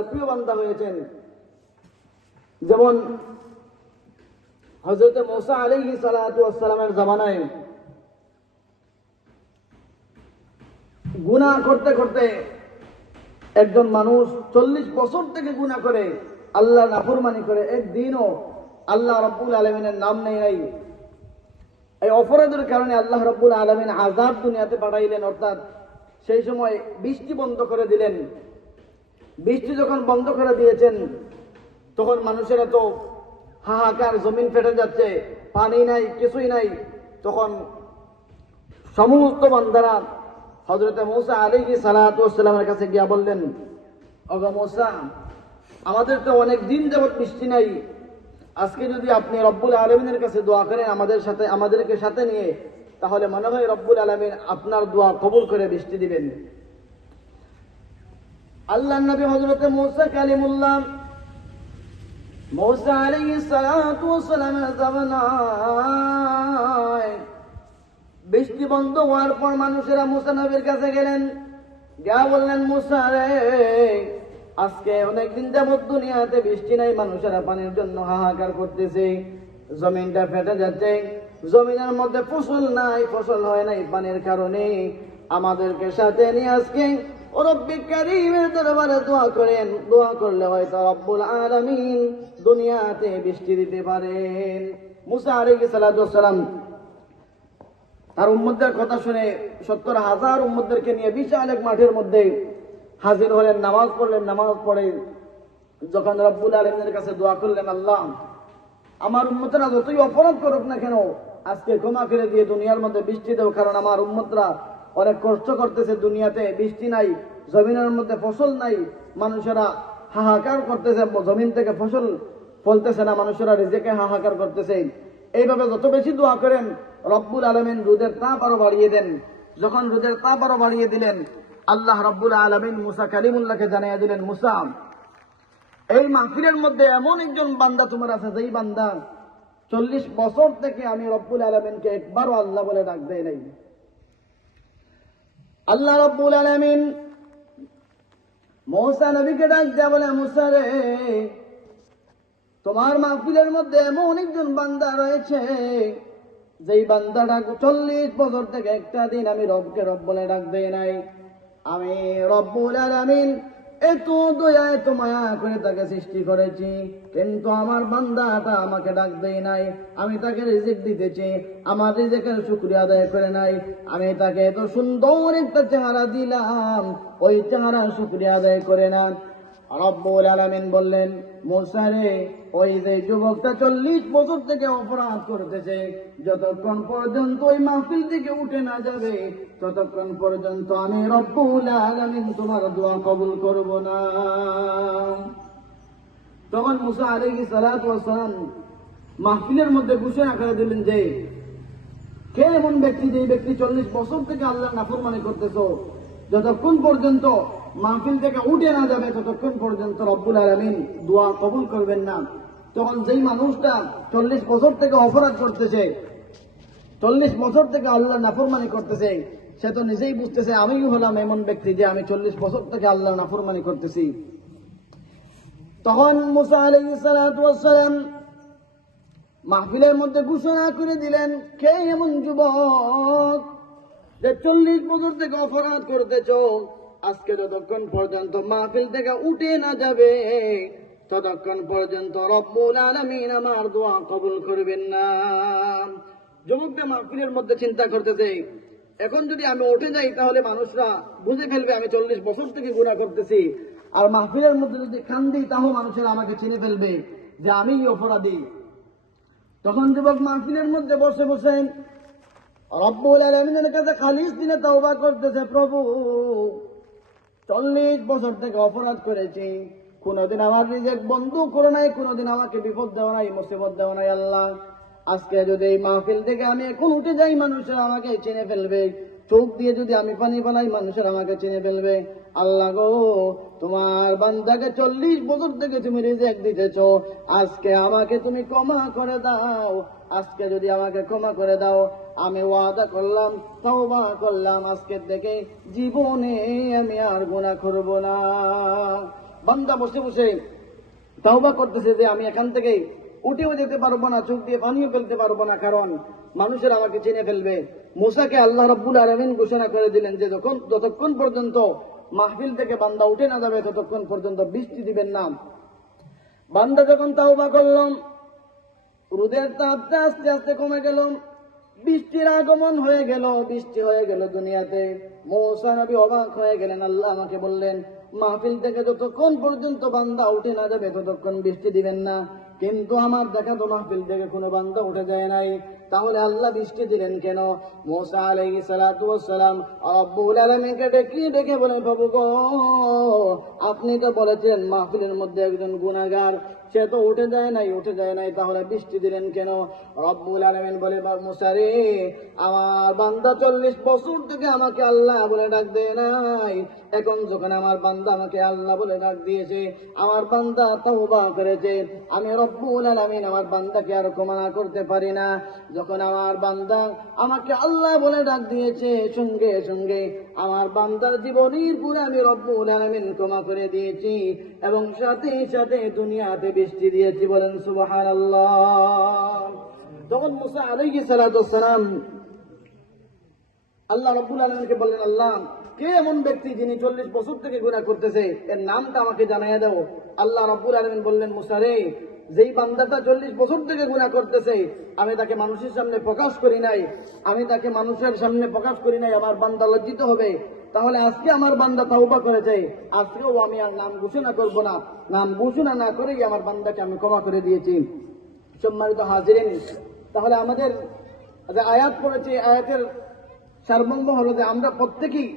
আল্লাহর প্রিয় বান্দা হয়েছেন। যেমন হযরত মূসা আলাইহিস সালাতু ওয়াস সালামের জামানায় গুনাহ করতে করতে একজন মানুষ 40 বছর থেকে গুনাহ করে, আল্লাহ নাফরমানি করে, একদিনও আল্লাহ রাব্বুল আলামিনের নাম নেই নাই। এই অপরাধের কারণে আল্লাহ রাব্বুল আলামিন আযাব দুনিয়াতে পাঠাইলেন, অর্থাৎ সেই সময় বৃষ্টি বন্ধ করে দিলেন। বৃষ্টি যখন বন্ধ করে দিয়েছেন তখন মানুষেরা তো হাহাকার, জমিন ফেটে যাচ্ছে, পানি নাই, কিছুই নাই। তখন সমস্ত বান্দারা হযরত মূসা আলাইহিস সালাতু ওয়াস সালামের কাছে গিয়া বললেন, ওগো মূসা, আমাদের তো অনেক দিন যাবত বৃষ্টি নাই, আজকে যদি আপনি রব্বুল আলামিনের কাছে দোয়া করেন আমাদেরকে সাথে নিয়ে, তাহলে মনে হয় রব্বুল আলামিন আপনার দোয়া কবুল করে বৃষ্টি দিবেন। আল্লাহর নবী হযরত মূসা কালিমুল্লাহ মূসা আলাইহিস সালাতু ওয়াস সালামের জামানায় বৃষ্টি বন্ধ হওয়ার পর মানুষেরা মূসা নবীর কাছে গেলেন, গিয়া বললেন, মূসা রে, আজকে অনেকদিন যাবত দুনিয়াতে বৃষ্টি নাই, মানুষেরা পানির জন্য হাহাকার করতেছে, জমিনটা ফেটে যাচ্ছে, জমিনের মধ্যে ফসল নাই, ফসল হয় নাই পানির কারণে, আমাদেরকে সাথে নিয়ে আজকে রব্বুল কারীমের দরবারে দোয়া করেন, দোয়া করলে হয়তো রব্বুল আলামিন দুনিয়াতে বৃষ্টি দিতে পারেন। মূসা আলাইহিস সালাতু ওয়াস সালাম তার উম্মতদের কথা শুনে 70,000 উম্মতদেরকে নিয়ে বিশাল এক মাঠের মধ্যে হাজির হলেন, নামাজ পড়লেন। নামাজ পড়ে যখন রব্বুল আলামিনের কাছে দোয়া করলেন, আল্লাহ, আমার উম্মতরা যতই অপরাধ করুক না কেন, আজকে ক্ষমা করে দিয়ে দুনিয়ার মধ্যে বৃষ্টি দাও, কারণ আমার উম্মতরা অনেক কষ্ট করতেছে, দুনিয়াতে বৃষ্টি নাই, জমিনের মধ্যে ফসল নাই, মানুষেরা হাহাকার করতেছে, জমিন থেকে ফসল ফলতেছে না, মানুষেরা রিজিকে হাহাকার করতেছে। এইভাবে যত বেশি দোয়া করেন রব্বুল আলামিন রোদের তাপ আরো বাড়িয়ে দেন। যখন রোদের তাপ আরো বাড়িয়ে দিলেন, আল্লাহ রব্বুল আলামিন মূসা কালিমুল্লাহকে জানিয়ে দিলেন, মূসা, এই মাহফিলের মধ্যে এমন একজন বান্দা তোমার আছে, যেই বান্দা 40 বছর থেকে আমি রব্বুল আলামিনকে একবারও আল্লাহ বলে ডাক দেয় নাই। আল্লাহ রব্বুল আলামিন মূসা নবীকে ডাক দেয়া বলে, মূসা রে, তোমার মাহফিলের মধ্যে এমন একজন বান্দা রয়েছে, যেই বান্দাটা 40 বছর থেকে একটা দিন আমি রবকে রব বলে ডাক দেয় নাই। আমি রব্বুল আলামিন এত দয়া, এত মায়া করে তাকে সৃষ্টি করেছি, কিন্তু আমার বান্দাটা আমাকে ডাক দেয় নাই। আমি তাকে রিজিক দিতেছি, আমার রিজিকের শুকরিয়া আদায় করে নাই। আমি তাকে এত সুন্দর একটা চেহারা দিলাম, ওই চেহারা শুকরিয়া আদায় করে না। রব্বুল আলামিন বললেন, মূসা রে, ওই যে যুবকটা 40 বছর থেকে অপরাধ করতেছে, যতক্ষণ পর্যন্ত ওই মাহফিল থেকে উঠে না যাবে, ততক্ষণ পর্যন্ত আমি রব্বুল আলামিন তোমার দোয়া কবুল করব না। তখন মূসা আলাইহিস সালাতু ওয়াস সালাম মাহফিলের মধ্যে ঘোষণা করে দিলেন যে, কে এমন ব্যক্তি, যে ব্যক্তি 40 বছর থেকে আল্লাহর নাফরমানি করতেছো, যতক্ষণ পর্যন্ত মাহফিল থেকে উঠে না যাবে ততক্ষণ পর্যন্ত রব্বুল আলামিন দোয়া কবুল করবেন না। তখন যেই মানুষটা 40 বছর থেকে অপরাধ করতেছে, 40 বছর থেকে আল্লাহ নাফরমানি করতেছে, সে তো নিজেই বুঝতেছে আমিও হলাম এমন ব্যক্তি যে আমি 40 বছর থেকে আল্লাহ নাফরমানি করতেছি। তখন মূসা আলাইহিস সালাতু ওয়াস সালাম মাহফিলের মধ্যে ঘোষণা করে দিলেন, কে এমন যুবক যে 40 বছর থেকে অপরাধ করতেছ, আজকে যতক্ষণ পর্যন্ত মাহফিল থেকে উঠে না যাবে ততক্ষণ পর্যন্ত রব্বুল আলামিন আমার দোয়া কবুল করবেন না। যুবকটা মাহফিলের মধ্যে চিন্তা করতেছে, এখন যদি আমি উঠে যাই তাহলে মানুষরা বুঝে ফেলবে আমি 40 বছর থেকে গুনাহ করতেছি, আর মাহফিলের মধ্যে যদি কান্দি তাহলে মানুষেরা আমাকে চিনে ফেলবে যে আমি অপরাধী। তখন যুবক মাহফিলের মধ্যে বসে বসে রব্বুল আলামিনের কাছে খালিস দিলে তওবা করতেছে, প্রভু, 40 বছর থেকে অপরাধ করেছি, কোনদিন আমার রিজিক বন্ধ করে নাই, কোনদিন আমাকে বিপদ দেওয়া নাই, মুসিবত দেওয়া নাই। আল্লাহ, আজকে যদি এই মাহফিল থেকে আমি এখন উঠে যাই মানুষেরা আমাকে চিনে ফেলবে, চোখ দিয়ে যদি আমি পানি ফেলাই মানুষেরা আমাকে চিনে ফেলবে। আল্লাহ গো, তোমার বান্দাকে 40 বছর থেকে তুমি রিজিক দিতেছো, আজকে আমাকে তুমি ক্ষমা করে দাও। আজকে যদি আমাকে ক্ষমা করে দাও, আমি ওয়াদা করলাম, তওবা করলাম, আজকে থেকে জীবনে আমি আর গুনাহ করব না। বান্দা বসে বসে তাওবা করতেছে যে আমি এখান থেকে উঠেও যেতে পারবো না, চোখ দিয়ে পানিও ফেলতে পারবো না, কারণ মানুষের আমাকে চিনে ফেলবে। মূসাকে আল্লাহ রাব্বুল আলামিন ঘোষণা করে দিলেন যে যতক্ষণ পর্যন্ত মাহফিল থেকে বান্দা উঠে না যাবে ততক্ষণ পর্যন্ত বৃষ্টি দিবেন না। বান্দা যখন তাওবা করলাম, রোদের তাপটা আস্তে আস্তে কমে গেল, বৃষ্টির আগমন হয়ে গেল, বৃষ্টি হয়ে গেল দুনিয়াতে। মূসা নবী অবাক হয়ে গেলেন। আল্লাহ আমাকে বললেন মাহফিল থেকে যতক্ষণ পর্যন্ত বান্দা উঠে না যাবে ততক্ষণ বৃষ্টি দিবেন না, কিন্তু আমার দেখা তো মাহফিল থেকে কোনো বান্দা উঠে যায় নাই, তাহলে আল্লাহ বৃষ্টি দিলেন কেন? মূসা আলাইহিস সালাতু ওয়াস সালাম রব্বুল আলামিনকে ডেকে বলেন, প্রভু গো, আপনি তো বলেছেন মাহফিলের মধ্যে একজন গুনাহগার, সে তো উঠে যায় নাই, তাহলে বৃষ্টি দিলেন কেন? রব্বুল আলামিন বলে, মূসা রে, আমার বান্দা 40 বছর থেকে আমাকে আল্লাহ বলে ডাক দেয় নাই, এখন যখন আমার বান্দা আমাকে আল্লাহ বলে ডাক দিয়েছে, আমার বান্দা তাওবা করেছে, আমি রব্বুল আলামিন আমার বান্দাকে আর ক্ষমা করতে পারি না। যখন আমার বান্দা আমাকে আল্লাহ বলে ডাক দিয়েছে, সঙ্গে সঙ্গে আমার বান্দার জীবনের পুরো আমি রব্বুল আলামিন ক্ষমা করে দিয়েছি, এবং সাথে সাথে দুনিয়াতে বৃষ্টি দিয়েছি। বলেন সুবহানাল্লাহ। তখন মূসা আলাইহিস সালাতু ওয়াস সালাম আল্লাহ রাব্বুল আলামিনকে বললেন, আল্লাহ, কে এমন ব্যক্তি যিনি 40 বছর থেকে গুনাহ করতেছে, এর নামটা আমাকে জানাইয়া দাও। আল্লাহ রাব্বুল আলামিন বললেন, মূসা রে, যেই বান্দাটা 40 বছর থেকে গুনাহ করতেছে, আমি তাকে মানুষের সামনে প্রকাশ করি নাই, আমার বান্দা লজ্জিত হবে, তাহলে আজকে আমার বান্দা তাওবা করেছে, আজকেও আমি আর নাম ঘোষণা করব না, নাম ঘোষণা না করেই আমার বান্দাকে আমি ক্ষমা করে দিয়েছি। সম্মানিত হাজিরিন, তাহলে আমাদের যে আয়াত পড়েছে, আয়াতের সারমর্ম হলো যে আমরা প্রত্যেকেই